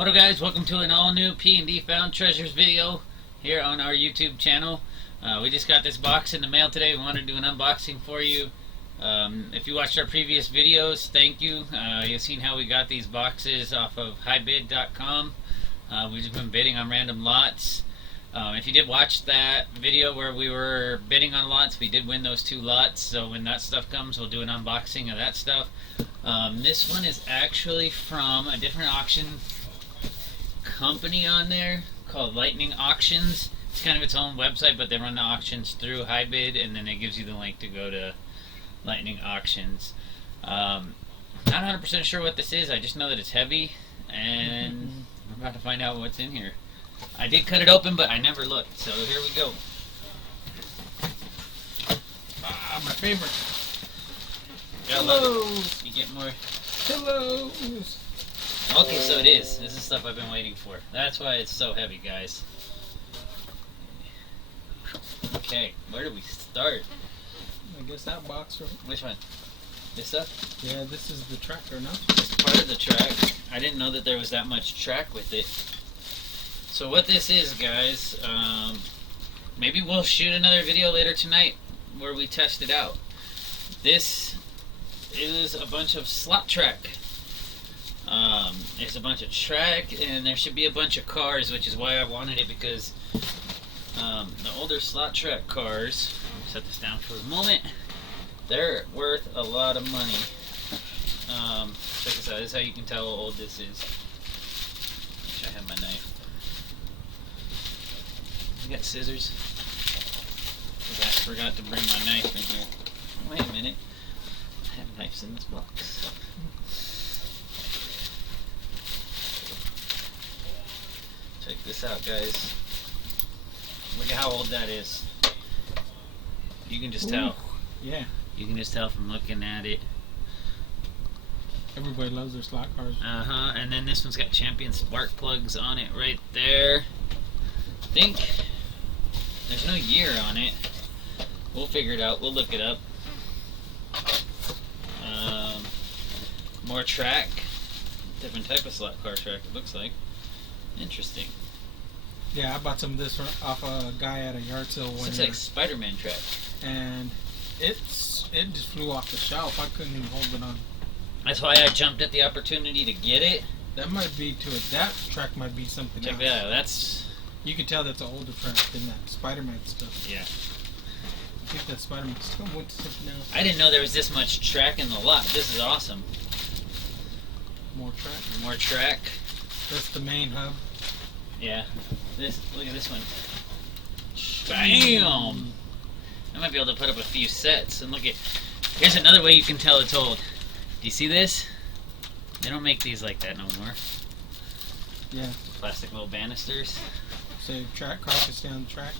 What up guys, welcome to an all new P&D Found Treasures video here on our YouTube channel. We just got this box in the mail today. We wanted to do an unboxing for you. If you watched our previous videos, thank you. You've seen how we got these boxes off of highbid.com. We've just been bidding on random lots. If you did watch that video where we were bidding on lots, we did win those 2 lots. So when that stuff comes, we'll do an unboxing of that stuff. This one is actually from a different auction company on there called Lightning Auctions. It's kind of its own website, but they run the auctions through HiBid, and then it gives you the link to go to Lightning Auctions. Not 100% sure what this is. I just know that it's heavy, and I'm about to find out what's in here. I did cut it open, but I never looked, so here we go. My favorite. Pillows. You get more Pillows. Okay, so it is. This is stuff I've been waiting for. That's why it's so heavy, guys. Okay, where do we start? I guess that box, right? Which one? This stuff? Yeah, this is the tracker, no? It's part of the track. I didn't know that there was that much track with it. So what this is, guys, maybe we'll shoot another video later tonight where we test it out. This is a bunch of slot track. There's a bunch of track, and there should be a bunch of cars, which is why I wanted it, because the older slot track cars, let me set this down for a moment, they're worth a lot of money. Check this out. This is how you can tell how old this is. Wish I had my knife. You got scissors? Because I forgot to bring my knife in here. Wait a minute. I have knives in this box. Check this out, guys. Look at how old that is. You can just tell. Yeah. You can just tell from looking at it. Everybody loves their slot cars. And then this one's got Champion spark plugs on it right there. I think there's no year on it. We'll figure it out. We'll look it up. More track. Different type of slot car track, it looks like. Interesting. Yeah, I bought some of this off a guy at a yard sale one Looks year, like Spider-Man track. and it just flew off the shelf. I couldn't even hold it on. That's why I jumped at the opportunity to get it. That might be to that track might be something Check else. that out. That's, You can tell that's an older track than that Spider-Man stuff. yeah. I think that Spider-Man stuff went to something else. I didn't know there was this much track in the lot. This is awesome. More track. More track. That's the main hub. Yeah. Look at this one. Bam! I might be able to put up a few sets. And look at, here's another way you can tell it's old. Do you see this? They don't make these like that no more. Yeah. Plastic little banisters. So your track car can stay on the track.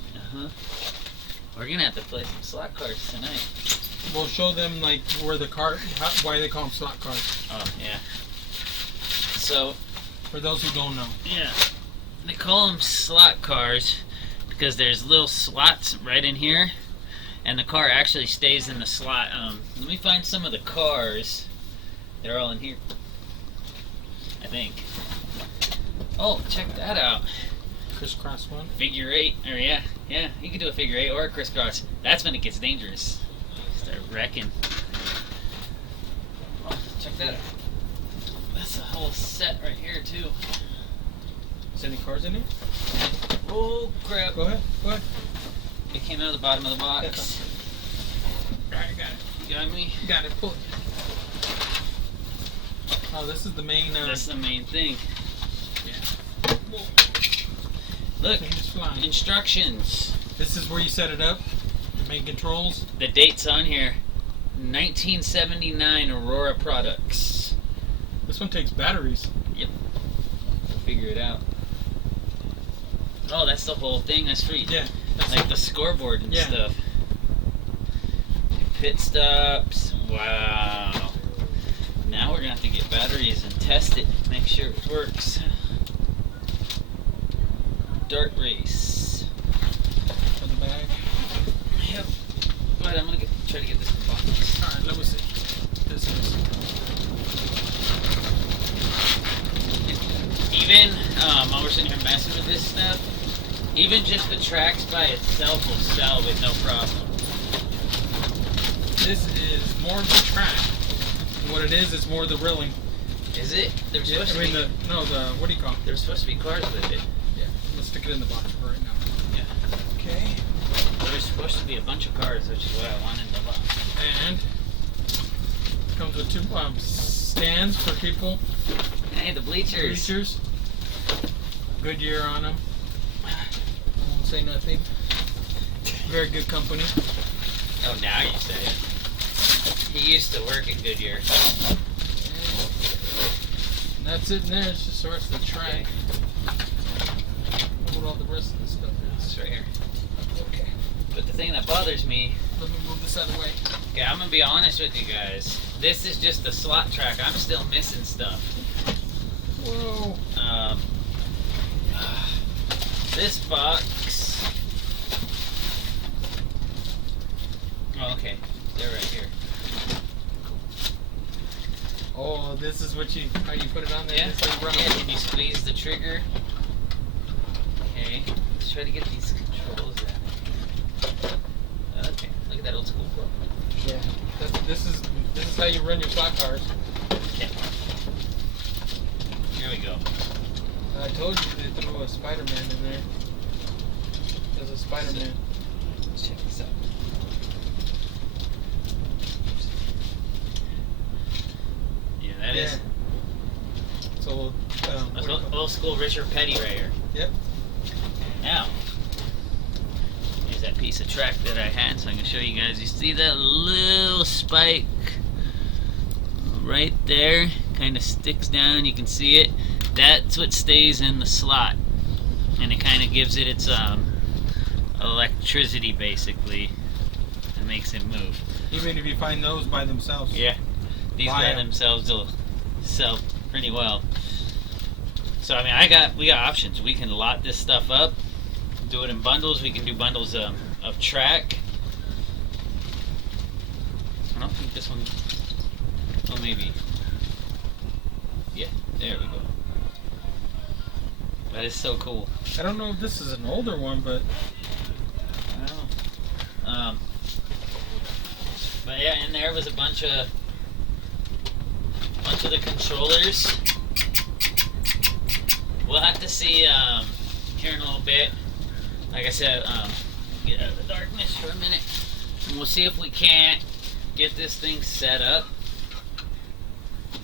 We're gonna have to play some slot cars tonight. We'll show them like where the car, why they call them slot cars. Oh yeah. So For those who don't know. yeah, they call them slot cars because there's little slots right in here, and the car actually stays in the slot. Let me find some of the cars. They're all in here, I think. Oh, check that out. Crisscross one. Figure 8, or yeah, you can do a figure 8 or a crisscross. That's when it gets dangerous. Start wrecking. Oh, check that out. That's a whole set right here too. Is any cars in it? Oh crap! Go ahead. Go ahead. It came out of the bottom of the box. Alright, got it. You got me? Got it. Pull it. Oh, this is the main. That's the main thing. Yeah. Look, It's flying. instructions. This is where you set it up. The main controls. The date's on here. 1979 Aurora products. This one takes batteries. Figure it out. Oh, that's the whole thing. That's free. Yeah. That's Like the scoreboard and Yeah. stuff. Pit stops. Wow. Now we're gonna have to get batteries and test it. Make sure it works. Dirt race. for the bag. Yep. But I'm gonna try to get this in the box. Alright, let me see. This is. even while we're sitting here messing with this stuff, even just the tracks by itself will sell with no problem. This is more of the track. What it is more the rilling. Is it? There's Yeah, supposed I mean, to be. what do you call it? There's supposed to be cars with it. Yeah, let's stick it in the box for right now. Yeah. Okay. There's supposed to be a bunch of cars, which is what I wanted in the box. And comes with two stands for people. Hey, the bleachers. Bleachers. Goodyear on them. I won't say nothing. Very good company. Oh, now you say it. He used to work at Goodyear. And that's it in there. It's just the rest of the track. What all the rest of the stuff is. It's right here. Okay. But the thing that bothers me, Let me move this out of the way. okay, I'm gonna be honest with you guys. This is just the slot track. I'm still missing stuff. Whoa. This box. Oh, okay, they're right here. Oh, this is what how you put it on there? Yeah, That's how you run yeah. it. Can you squeeze the trigger? Okay, let's try to get these controls out. Okay, look at that old school book. Yeah. This is how you run your slot cars. Okay. Here we go. I told you they threw a Spider-Man in there. There's a Spider-Man. Let's check this out. Yeah, that is So, that's old school Richard Petty right here. Yep. Now, here's that piece of track that I had, so I can show you guys. You see that little spike right there? Kind of sticks down, you can see it. That's what stays in the slot, and it kind of gives it its electricity, basically, and makes it move. Even if you find those by themselves. Yeah, these Buy by 'em. themselves will sell pretty well. So I mean, we got options. We can lot this stuff up, do it in bundles. We can do bundles of track. I don't think this one. Oh, maybe. Yeah, there we go. That is so cool. I don't know if this is an older one, but I don't know. But yeah, and there was a bunch of the controllers. We'll have to see here in a little bit. Like I said, get out of the darkness for a minute, and we'll see if we can't get this thing set up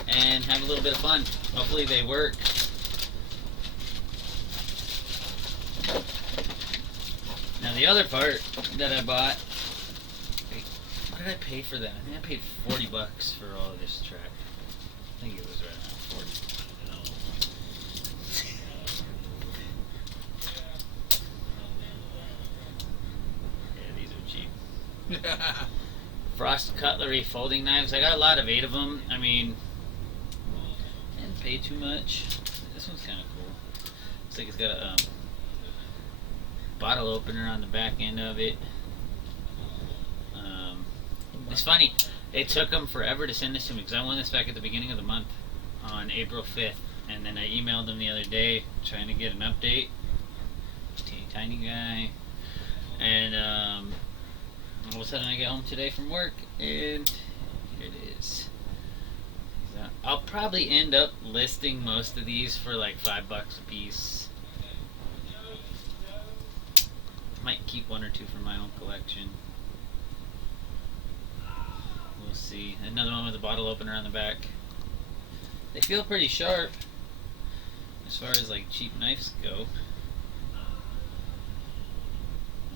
and have a little bit of fun. Hopefully they work. Now the other part that I bought, what did I pay for that? I think I paid $40 for all of this track. I think it was right around 40. Yeah, these are cheap. Frost Cutlery folding knives. I got a lot of 8 of them. I mean, I didn't pay too much. This one's kind of cool. Looks like it's got a bottle opener on the back end of it. It's funny. It took them forever to send this to me because I won this back at the beginning of the month on April 5th. And then I emailed them the other day trying to get an update. Teeny tiny guy. And all of a sudden I get home today from work and here it is. So I'll probably end up listing most of these for like $5 a piece. Might keep 1 or 2 for my own collection. We'll see. Another one with a bottle opener on the back. They feel pretty sharp as far as like cheap knives go.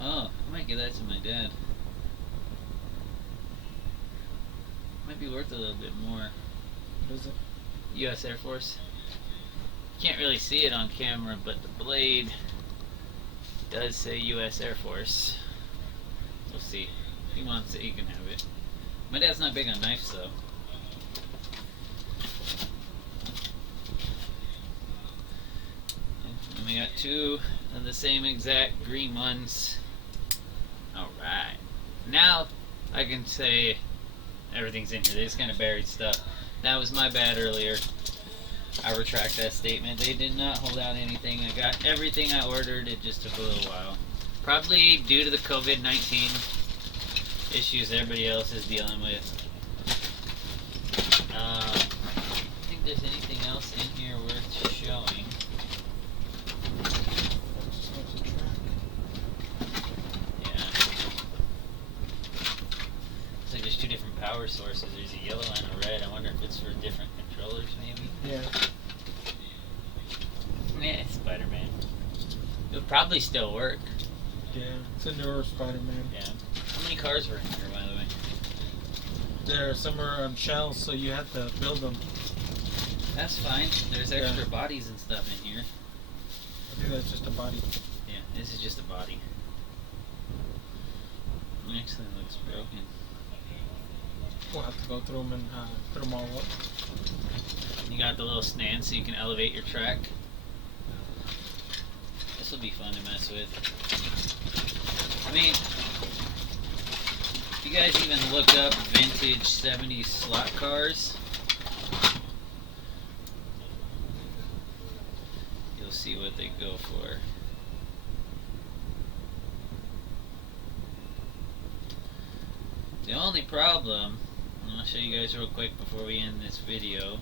Oh, I might give that to my dad. Might be worth a little bit more. what is it? U.S. Air Force. Can't really see it on camera, but the blade does say U.S. Air Force. We'll see. If he wants it, he can have it. My dad's not big on knives, though. And we got 2 of the same exact green ones. Alright. Now I can say everything's in here. They just kind of buried stuff. That was my bad earlier. I retract that statement. They did not hold out anything. I got everything I ordered. It just took a little while. Probably due to the COVID-19 issues everybody else is dealing with. I don't think there's anything else in here worth showing. Yeah. Looks like there's two different power sources. There's a yellow and a red. I wonder if it's for different controllers, maybe? Yeah. Yeah, Spider-Man. It'll probably still work. Yeah, it's a newer Spider-Man. Yeah. How many cars were in here, by the way? They're somewhere on shelves, so you have to build them. That's fine. There's extra bodies and stuff in here. I think that's just a body. Yeah, this is just a body. Actually looks broken. We'll have to go through them and put them all up. You got the little stand so you can elevate your track. This will be fun to mess with. I mean, if you guys even look up vintage 70s slot cars, you'll see what they go for. The only problem, and I'll show you guys real quick before we end this video,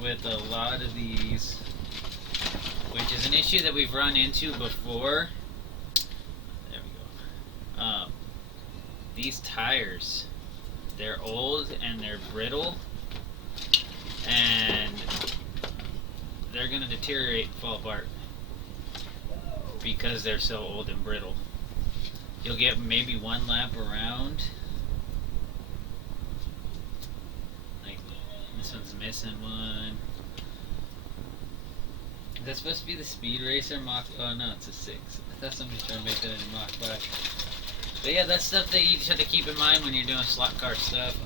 with a lot of these, which is an issue that we've run into before. There we go. These tires, they're old and they're brittle, and they're gonna deteriorate and fall apart because they're so old and brittle. You'll get maybe one lap around. Like, this one's missing one. Is that supposed to be the Speed Racer Mach? Oh no, it's a 6. I thought somebody was trying to make that into Mach 5. But yeah, that's stuff that you just have to keep in mind when you're doing slot car stuff.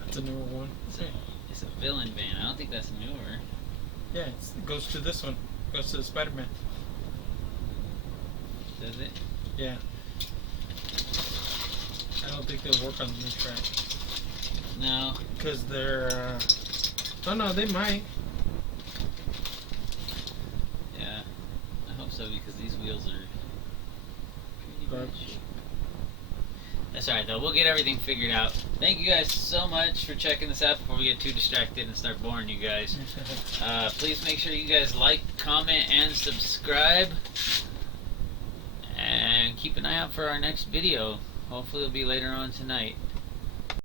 That's a newer one. It's a villain van. I don't think that's newer. Yeah, it goes to this one. It goes to the Spider-Man. Does it? Yeah. I don't think they'll work on the new track. No. Because they're... Oh no, they might. Yeah. I hope so, because these wheels are pretty Garbage. That's alright though, we'll get everything figured out. Thank you guys so much for checking this out before we get too distracted and start boring you guys. Please make sure you guys like, comment, and subscribe. And keep an eye out for our next video. Hopefully it'll be later on tonight.